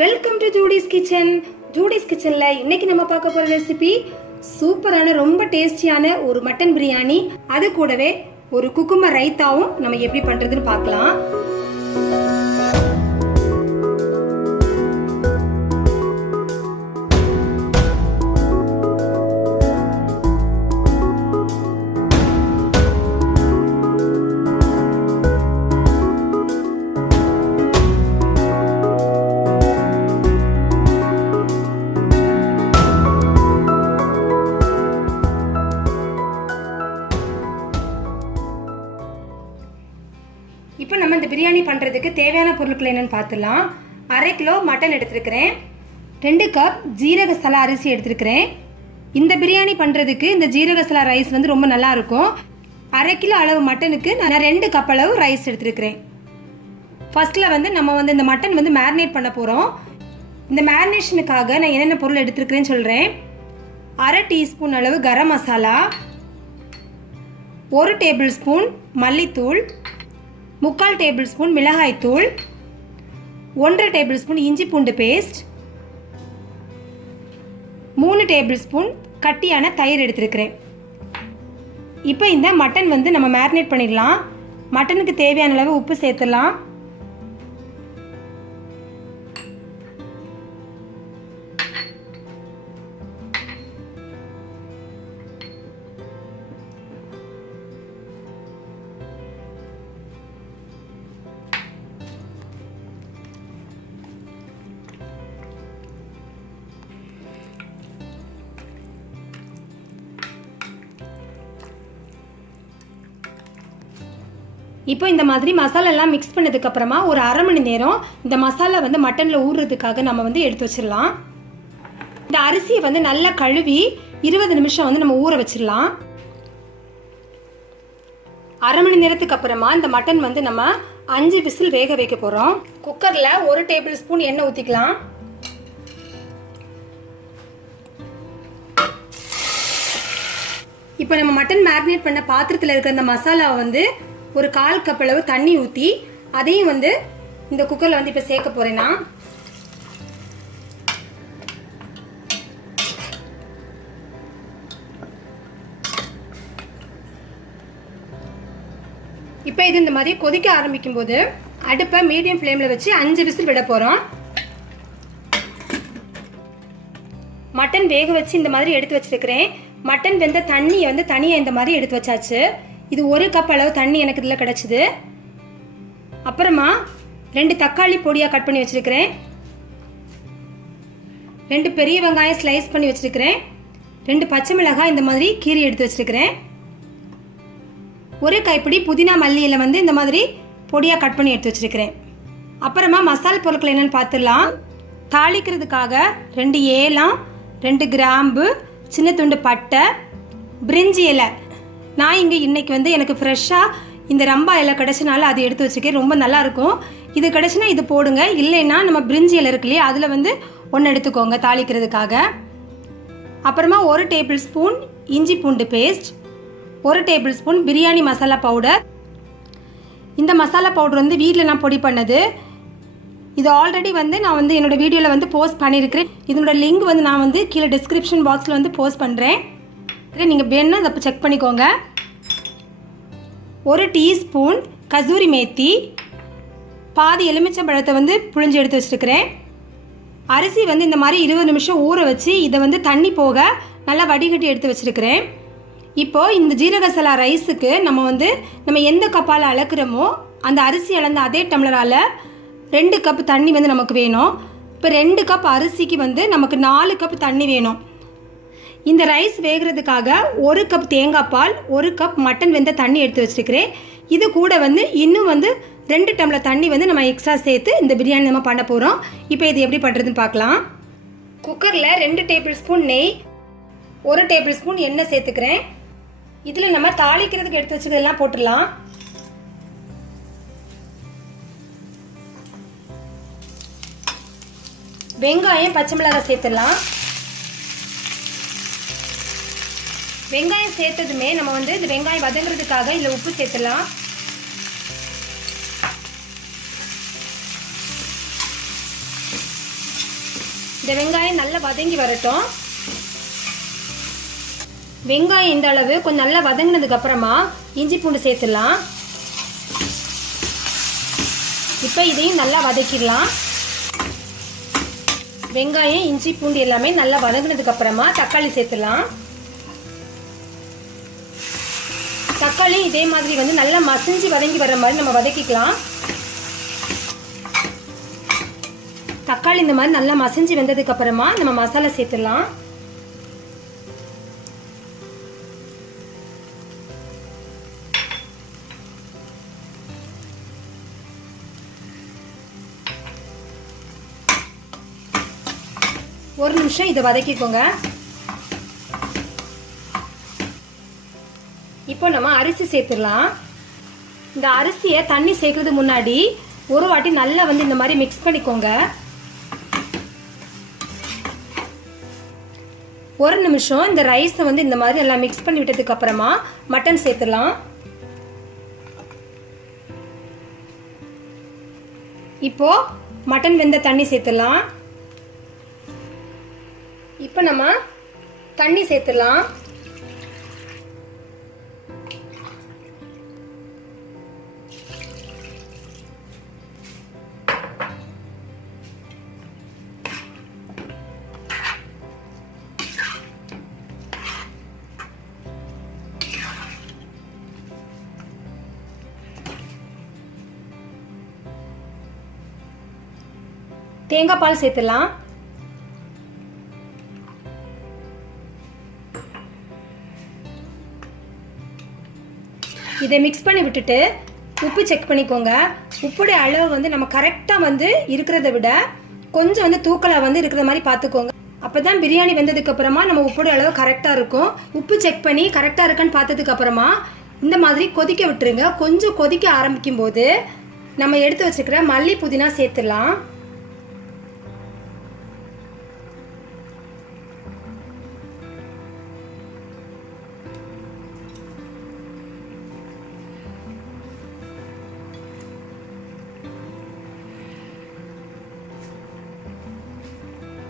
Welcome to Judy's kitchen. Judy's கிச்சன்ல இன்னைக்கு நம்ம பார்க்க போற ரெசிபி சூப்பரான ரொம்ப டேஸ்டியான ஒரு மட்டன் பிரியாணி. அது கூடவே ஒரு குக்கும்பர் ரைத்தாவும் நம்ம எப்படி பண்றதுன்னு பார்க்கலாம். இப்போ நம்ம இந்த பிரியாணி பண்ணுறதுக்கு தேவையான பொருட்கள் என்னென்னு பார்த்துடலாம். 1/2 கிலோ மட்டன் எடுத்துருக்கிறேன். 2 கப் ஜீரக சலா அரிசி எடுத்துருக்கிறேன். இந்த பிரியாணி பண்ணுறதுக்கு இந்த ஜீரக சலா ரைஸ் வந்து ரொம்ப நல்லாயிருக்கும். 1/2 கிலோ அளவு மட்டனுக்கு நான் 2 கப் அளவு ரைஸ் எடுத்துருக்கிறேன். ஃபர்ஸ்ட்டில் வந்து நம்ம வந்து இந்த மட்டன் வந்து மேரினேட் பண்ண போகிறோம். இந்த மேரினேஷனுக்காக நான் என்னென்ன பொருள் எடுத்துருக்கிறேன்னு சொல்கிறேன். 1/2 டீஸ்பூன் அளவு கரம் மசாலா, 1 டேபிள் ஸ்பூன் மல்லித்தூள், 3/4 டேபிள் ஸ்பூன் மிளகாய் தூள், 1/2 டேபிள் ஸ்பூன் இஞ்சி பூண்டு பேஸ்ட், 3 டேபிள் ஸ்பூன் கட்டியான தயிர் எடுத்துருக்கிறேன். இப்போ இந்த மட்டன் வந்து நம்ம மேரினேட் பண்ணிடலாம். மட்டனுக்கு தேவையான அளவு உப்பு சேர்த்துடலாம். இப்போ இந்த மாதிரி மசாலாலாம் மிக்ஸ் பண்ணதுக்கப்புறமா ஒரு 1/2 மணி நேரம் இந்த மசாலா வந்து மட்டனில் ஊறுறதுக்காக நம்ம வந்து எடுத்து வச்சிடலாம். இந்த அரிசியை வந்து நல்லா கழுவி 20 நிமிஷம் வந்து நம்ம ஊற வச்சிடலாம். 1/2 மணி நேரத்துக்கு அப்புறமா இந்த மட்டன் வந்து நம்ம 5 விசில் வேக வைக்க போகிறோம். குக்கரில் 1 டேபிள் ஸ்பூன் எண்ணெய் ஊற்றிக்கலாம். இப்போ நம்ம மட்டன் மேரினேட் பண்ண பாத்திரத்தில் இருக்கிற இந்த மசாலாவை வந்து ஒரு 1/4 கப் அளவு தண்ணி ஊற்றி அதையும் வந்து இந்த குக்கரில் வந்து இப்போ சேர்க்க போறேன்னா. இப்போ இது இந்த மாதிரி கொதிக்க ஆரம்பிக்கும் போது அடுப்பை மீடியம் ஃப்ளேமில் வச்சு 5 விசில் விட போகிறோம். மட்டன் வேக வச்சு இந்த மாதிரி எடுத்து வச்சிருக்கிறேன். மட்டன் வெந்த தண்ணியை வந்து தனியாக இந்த மாதிரி எடுத்து வச்சாச்சு. இது 1 கப் அளவு தண்ணி எனக்கு இதில் கிடச்சிது. அப்புறமா 2 தக்காளி பொடியாக கட் பண்ணி வச்சுருக்கிறேன். 2 பெரிய வெங்காயம் ஸ்லைஸ் பண்ணி வச்சுருக்கிறேன். 2 பச்சை மிளகாய் இந்த மாதிரி கீரி எடுத்து வச்சுருக்கிறேன். 1 கைப்பிடி புதினா மல்லி இலை வந்து இந்த மாதிரி பொடியாக கட் பண்ணி எடுத்து வச்சுருக்கிறேன். அப்புறமா மசாலா பொருட்கள் என்னென்னு பார்த்துடலாம். தாளிக்கிறதுக்காக 2 ஏலம், 2 கிராம்பு, சின்ன துண்டு பட்டை, பிரிஞ்சி இலை. நான் இங்கே இன்றைக்கி வந்து எனக்கு ஃப்ரெஷ்ஷாக இந்த ரம்பா இலை கிடச்சினால அது எடுத்து வச்சுருக்கேன். ரொம்ப நல்லாயிருக்கும். இது கிடச்சினா இது போடுங்க, இல்லைன்னா நம்ம பிரிஞ்சி இலை இருக்கு இல்லையா அதில் வந்து 1 எடுத்துக்கோங்க தாளிக்கிறதுக்காக. அப்புறமா 1 டேபிள் ஸ்பூன் இஞ்சி பூண்டு paste, 1 table spoon biryani masala powder. இந்த மசாலா பவுடர் வந்து வீட்டில் நான் பொடி பண்ணது. இது ஆல்ரெடி வந்து நான் வந்து என்னோடய வீடியோவில் வந்து போஸ்ட் பண்ணியிருக்கிறேன். இதனோட லிங்க் வந்து நான் வந்து கீழே டிஸ்கிரிப்ஷன் பாக்ஸில் வந்து போஸ்ட் பண்ணுறேன். நீங்கள் வேணும்னா அதை செக் பண்ணிக்கோங்க. 1 டீஸ்பூன் கசூரி மேத்தி, பாதி எலுமிச்சம்பழத்தை வந்து புழிஞ்சு எடுத்து வச்சுருக்கிறேன். அரிசி வந்து இந்த மாதிரி 20 நிமிஷம் ஊற வச்சு இதை வந்து தண்ணி போக நல்லா வடிகட்டி எடுத்து வச்சுருக்கிறேன். இப்போது இந்த ஜீரக சலா ரைஸுக்கு நம்ம எந்த கப்பால் அளக்குறோமோ அந்த அரிசி அளந்த அதே டம்ளரால் 2 கப் தண்ணி வந்து நமக்கு வேணும். இப்போ 2 கப் அரிசிக்கு வந்து நமக்கு 4 கப் தண்ணி வேணும். இந்த ரைஸ் வேகிறதுக்காக 1 கப் தேங்காய் பால், 1 கப் மட்டன் வெந்த தண்ணி எடுத்து வச்சுருக்கிறேன். இது கூட வந்து இன்னும் வந்து 2 டம்ளர் தண்ணி வந்து நம்ம எக்ஸ்ட்ரா சேர்த்து இந்த பிரியாணி நம்ம பண்ண போகிறோம். இப்போ இது எப்படி பண்ணுறதுன்னு பார்க்கலாம். குக்கரில் 2 டேபிள் ஸ்பூன் நெய், 1 டேபிள் ஸ்பூன் எண்ணெய் சேர்த்துக்கிறேன். இதில் நம்ம தாளிக்கிறதுக்கு எடுத்து வச்சுக்கிறதெல்லாம் போட்டுடலாம். வெங்காயம் பச்சை மிளகாய் சேர்த்துடலாம். வெங்காயம் சேர்த்ததுமே நம்ம வந்து இந்த வெங்காயம் வதங்குறதுக்காக இதில் உப்பு சேர்த்துடலாம். இந்த வெங்காயம் நல்லா வதங்கி வரட்டும். வெங்காயம் இந்த அளவு கொஞ்சம் நல்லா வதங்கினதுக்கு அப்புறமா இஞ்சி பூண்டு சேர்த்துடலாம். இப்போ இதையும் நல்லா வதக்கிடலாம். வெங்காயம் இஞ்சி பூண்டு எல்லாமே நல்லா வதங்கினதுக்கு அப்புறமா தக்காளி சேர்த்துடலாம். தக்காளி இதே மாதிரி வந்து நல்லா மசிஞ்சு வதங்கி வர மாதிரி நம்ம வதக்கிக்கலாம். தக்காளி இந்த மாதிரி நல்லா மசிஞ்சு வெந்ததுக்கு அப்புறமா நம்ம மசாலா சேர்த்துடலாம். ஒரு நிமிஷம் இதை வதக்கிக்கோங்க. இப்போ நம்ம அரிசி சேர்த்துடலாம். இந்த அரிசியை தண்ணி சேர்க்கறது முன்னாடி ஒரு வாட்டி நல்லா வந்து இந்த மாதிரி மிக்ஸ் பண்ணிக்கோங்க. ஒரு நிமிஷம் இந்த ரைஸை வந்து இந்த மாதிரி எல்லாம் மிக்ஸ் பண்ணி விட்டதுக்கு அப்புறமா மட்டன் சேர்த்துடலாம். இப்போ மட்டன் வெந்த தண்ணி சேர்த்துடலாம். இப்போ நம்ம தண்ணி சேர்த்துடலாம். தேங்காய் பால் சேர்த்துடலாம். இதை மிக்ஸ் பண்ணி விட்டுட்டு உப்பு செக் பண்ணிக்கோங்க. உப்புடைய அளவு வந்து நம்ம கரெக்டாக வந்து இருக்கிறத விட கொஞ்சம் வந்து தூக்கலாக வந்து இருக்கிற மாதிரி பார்த்துக்கோங்க. அப்போ தான் பிரியாணி வெந்ததுக்கு அப்புறமா நம்ம உப்புடைய அளவு கரெக்டாக இருக்கும். உப்பு செக் பண்ணி கரெக்டாக இருக்கான்னு பார்த்ததுக்கு அப்புறமா இந்த மாதிரி கொதிக்க விட்டுருங்க. கொஞ்சம் கொதிக்க ஆரம்பிக்கும் போது நம்ம எடுத்து வச்சுக்கிற மல்லி புதினா சேர்த்துடலாம்.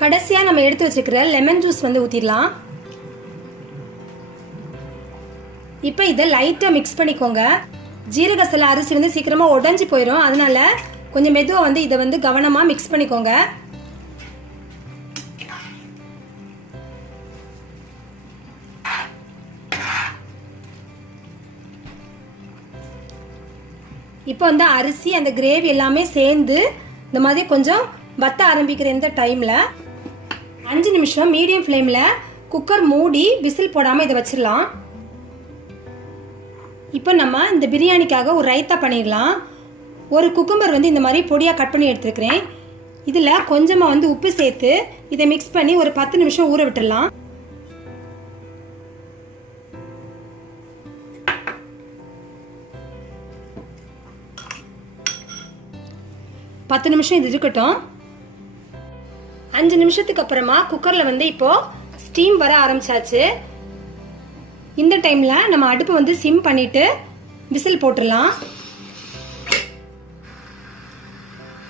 கடைசியாக நம்ம எடுத்து வச்சுக்கிற லெமன் ஜூஸ் வந்து ஊற்றிடலாம். இப்போ இதை லைட்டாக மிக்ஸ் பண்ணிக்கோங்க. ஜீரகசல அரிசி வந்து சீக்கிரமாக உடஞ்சி போயிடும். அதனால கொஞ்சம் மெதுவாக வந்து இதை வந்து கவனமாக மிக்ஸ் பண்ணிக்கோங்க. இப்போ வந்து அரிசி அந்த கிரேவி எல்லாமே சேர்ந்து இந்த மாதிரி கொஞ்சம் வத்த ஆரம்பிக்கிற இந்த டைமில் 5 நிமிஷம் மீடியம் ஃப்ளேமில் குக்கர் மூடி விசில் போடாமல் இதை வச்சிடலாம். இப்போ நம்ம இந்த பிரியாணிக்காக ஒரு ரைத்தா பண்ணிடலாம். ஒரு குக்கும்பர் வந்து இந்த மாதிரி பொடியாக கட் பண்ணி எடுத்துருக்கிறேன். இதில் கொஞ்சமாக வந்து உப்பு சேர்த்து இதை மிக்ஸ் பண்ணி ஒரு 10 நிமிஷம் ஊற விட்டுடலாம். பத்து நிமிஷம் இது இருக்கட்டும். 5 நிமிஷத்துக்கு அப்புறமா குக்கரில் வந்து இப்போ ஸ்டீம் வர ஆரம்பிச்சாச்சு. இந்த டைமில் நம்ம அடுப்பு வந்து சிம் பண்ணிட்டு விசில் போட்டுடலாம்.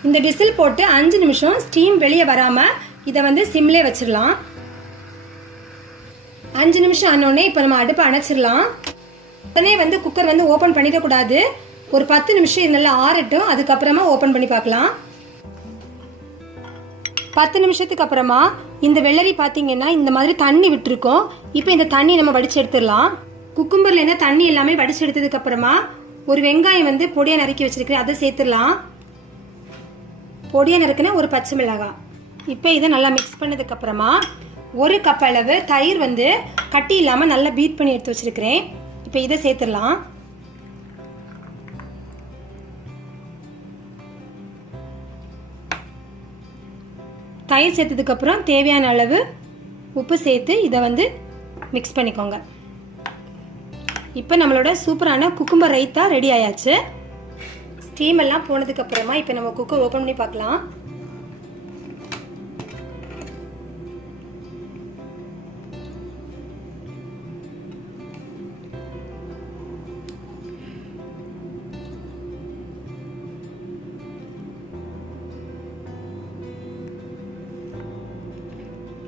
இந்த விசில் போட்டு 5 நிமிஷம் ஸ்டீம் வெளியே வராமல் இதை வந்து சிம்லே வச்சிடலாம். 5 நிமிஷம் ஆனோடனே இப்போ நம்ம அடுப்பை அணைச்சிடலாம். உடனே வந்து குக்கர் வந்து ஓப்பன் பண்ணிடக்கூடாது. ஒரு 10 நிமிஷம் இது நல்லா ஆறட்டும். அதுக்கப்புறமா ஓப்பன் பண்ணி பார்க்கலாம். 10 நிமிஷத்துக்கு அப்புறமா இந்த வெள்ளரி பார்த்தீங்கன்னா இந்த மாதிரி தண்ணி விட்டுருக்கோம். இப்போ இந்த தண்ணி நம்ம வடிச்சு எடுத்துடலாம். குக்கும்பர்லேருந்து தண்ணி எல்லாமே வடிச்சு எடுத்ததுக்கு அப்புறமா ஒரு வெங்காயம் வந்து பொடியாக நறுக்கி வச்சிருக்கிறேன், அதை சேர்த்துடலாம். பொடியாக நறுக்குன ஒரு பச்சை மிளகாய். இப்போ இதை நல்லா மிக்ஸ் பண்ணதுக்கு அப்புறமா 1 கப் அளவு தயிர் வந்து கட்டி இல்லாமல் நல்லா பீட் பண்ணி எடுத்து வச்சிருக்கிறேன். இப்போ இதை சேர்த்துடலாம். தயிர் சேர்த்ததுக்கப்புறம் தேவையான அளவு உப்பு சேர்த்து இதை வந்து மிக்ஸ் பண்ணிக்கோங்க. இப்போ நம்மளோட சூப்பரான குக்கும்பர் ரைத்தா ரெடி ஆயாச்சு. ஸ்டீம் எல்லாம் போனதுக்கப்புறமா இப்போ நம்ம குக்கர் ஓப்பன் பண்ணி பார்க்கலாம்.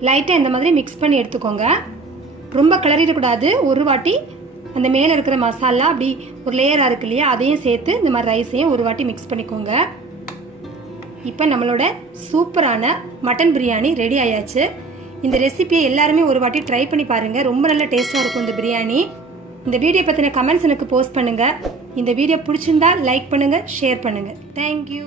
லைட்டாக இந்த மாதிரி மிக்ஸ் பண்ணி எடுத்துக்கோங்க. ரொம்ப கிளறிடக்கூடாது. ஒரு வாட்டி அந்த மேலே இருக்கிற மசாலா அப்படி ஒரு லேயராக இருக்கு இல்லையா, அதையும் சேர்த்து இந்த மாதிரி ரைஸையும் ஒரு வாட்டி மிக்ஸ் பண்ணிக்கோங்க. இப்போ நம்மளோட சூப்பரான மட்டன் பிரியாணி ரெடி ஆயாச்சு. இந்த ரெசிபியை எல்லாருமே ஒரு வாட்டி ட்ரை பண்ணி பாருங்கள். ரொம்ப நல்ல டேஸ்ட்டாக இருக்கும் இந்த பிரியாணி. இந்த வீடியோ பற்றின கமெண்ட்ஸ் எனக்கு போஸ்ட் பண்ணுங்கள். இந்த வீடியோ பிடிச்சிருந்தா லைக் பண்ணுங்கள், ஷேர் பண்ணுங்கள். தேங்க்யூ.